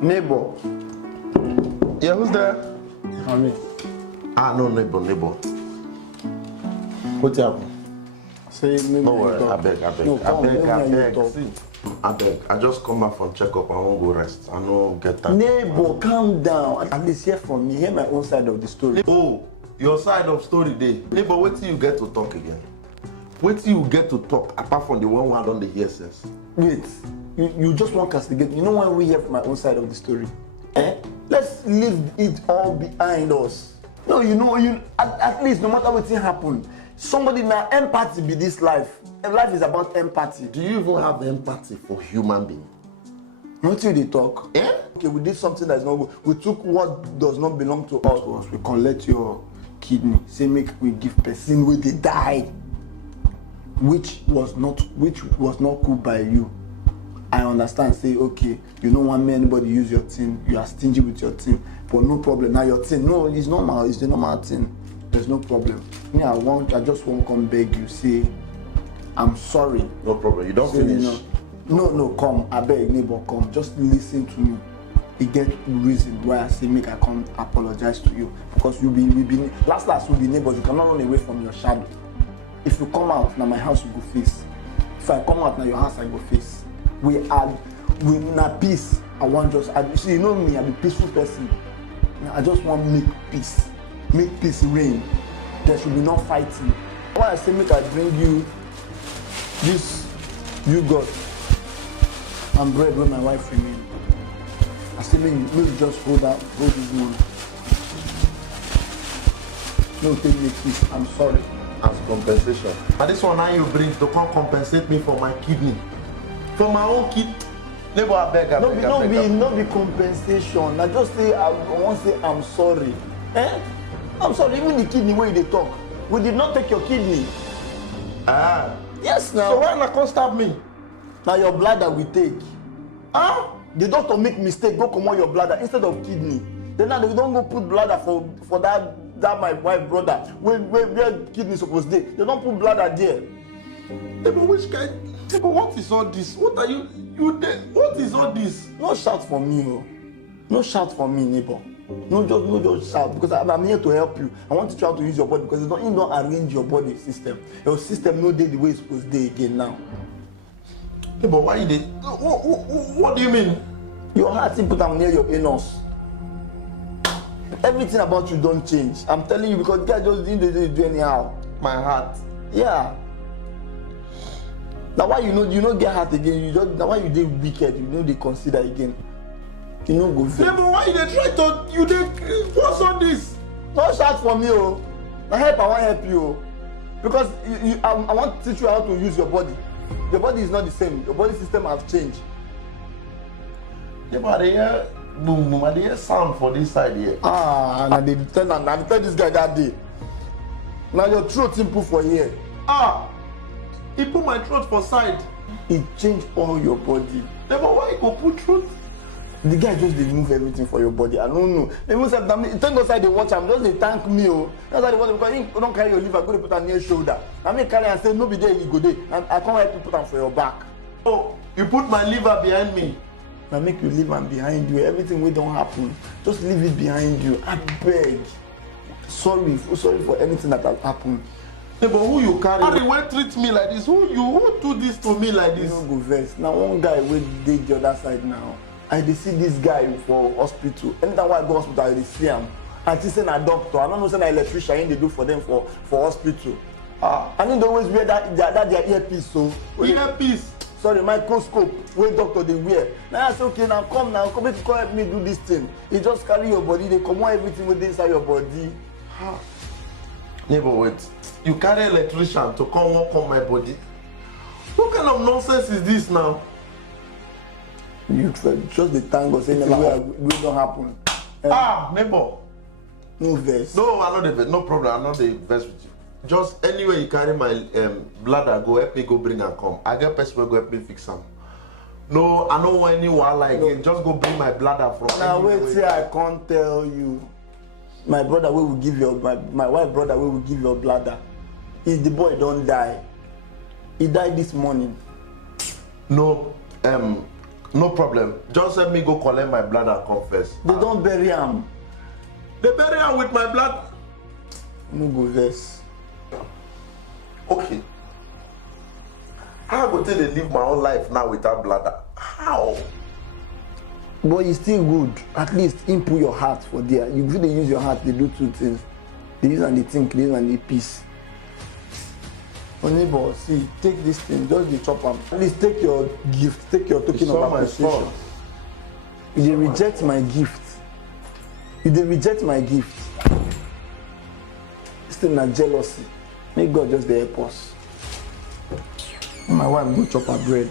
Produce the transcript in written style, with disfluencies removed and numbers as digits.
Neighbor. Yeah, who's there? Me. No, neighbor. What happened? Say, No worry, I beg. No, come, I beg. I just come back from checkup. I won't go rest. I don't get that. Neighbor, calm down. At least hear from me. Hear my own side of the story. Oh, your side of story day. Neighbor, wait till you get to talk again. Wait till you get to talk, apart from the one who had on the hear sense. Wait, you just want castigate. You know why we hear from my own side of the story? Let's leave it all behind us. No, at least no matter what happen, somebody now empathy be this life. And life is about empathy. Do you even have empathy for human being? Not till they talk. Okay, we did something that is not good. We took what does not belong to us. We collect your kidney. Say make we give person where they die. Which was not cool by you. I understand, say, okay, you don't want anybody use your thing, you are stingy with your thing, but no problem. Now your thing, no, it's normal, it's the normal thing. There's no problem. Me, I just want to come beg you, say, I'm sorry. No problem, you don't finish. No, come, I beg, neighbor, come, just listen to me. You get reason why I say make I come apologize to you. Because we be last we'll be neighbors, you cannot run away from your shadow. If you come out, now my house you go face. If I come out, now your house I go face. We in a peace. I want see, you know me, I'm a peaceful person. I just want to make peace reign. There should be no fighting. Why I say make I bring you this yogurt and bread when my wife remain. I say maybe just hold this one. No, take me peace. I'm sorry. As compensation. And this one now you bring to come compensate me for my kidney. For my own kid. Neighbor, I beg. No be compensation. I just say I want to say I'm sorry. I'm sorry. Even the kidney where they talk. We did not take your kidney. Yes, now. So why not come stab me? Now your bladder we take. The doctor make mistake, go come on your bladder instead of kidney. Then now they don't go put bladder for that my wife brother. Where kidney supposed to be. They don't put bladder there. Neighbor, which kind? Neighbor, what is all this? What are you did? What is all this? No shout for me, no. No shout for me, neighbor. No just shout, because I'm here to help you. I want to try to use your body because you don't arrange your body system. Your system no dey the way it's supposed to dey again now. Neighbor, why you did? What do you mean? Your heart put am near your anus. Everything about you don't change. I'm telling you because guys just didn't do anyhow. My heart. Yeah. Now why you don't get heart again? Now why you did wicked? They consider again. You know go vex. Neighbor, why they try to what's all this? Don't shout for me, oh. Now I want to help you, oh. Because I want to teach you how to use your body. Your body is not the same. Your body system has changed. Neighbor, they hear boom boom, and they hear sound for this side here. And they tell this guy that day. Now your throat simple for here. He put my throat for side. He changed all your body. Neighbor, why you go put throat? The guy just dey move everything for your body. I don't know. Even say thank God say they watch am, just dey thank me, oh. That's why they watch because he don't carry your liver, go dey put am near shoulder. I mean carry and say no be there you go there. And I come help you put am for your back. Oh, you put my liver behind me. Now make you leave am behind you. Everything wey don happen, just leave it behind you. I beg. Sorry for anything that has happened. Hey, but who you carry? How you treat me like this? Who do this to me like this? You don't go vex. Now one guy will dey the other side now. I dey see this guy for hospital. Anytime I go hospital, I dey see him. I think say na doctor. I don't know say na electrician they do for them for hospital. And he always wear that their earpiece. So earpiece. Sorry, microscope. Where doctor they wear. Now I say okay, now come make you come help me do this thing. He just carry your body. They come on everything with inside your body. Neighbor, wait. You carry electrician to come work on my body. What kind of nonsense is this now? You just the tango saying it don't happen. Neighbor. No verse. No, I'm not the verse. No problem. I'm not the verse with you. Just anywhere you carry my bladder, go help me go bring and come. I get person will go help me fix them. No, I don't want any wahala again. Just go bring my bladder from. Now wait till I can't tell you. my brother wey will give your my wife brother wey will give your bladder, is the boy don die. He died this morning. No, no problem. Just let me go collect my bladder come first. They don bury am. They bury am with my blood. No go vex. Okay. How I go take dey live my own life now without bladder? How? But e still good. At least him put your heart for there. You fit dey use your heart dey do two things. Dey use am dey think, dey use am dey peace. Oh neighbor, see, take this thing, just dey chop am. At least take your gift, take your token of appreciation. You dey reject my gift. You dey reject my gift. This thing na jealousy. Make God just dey help us. My wife go chop her bread.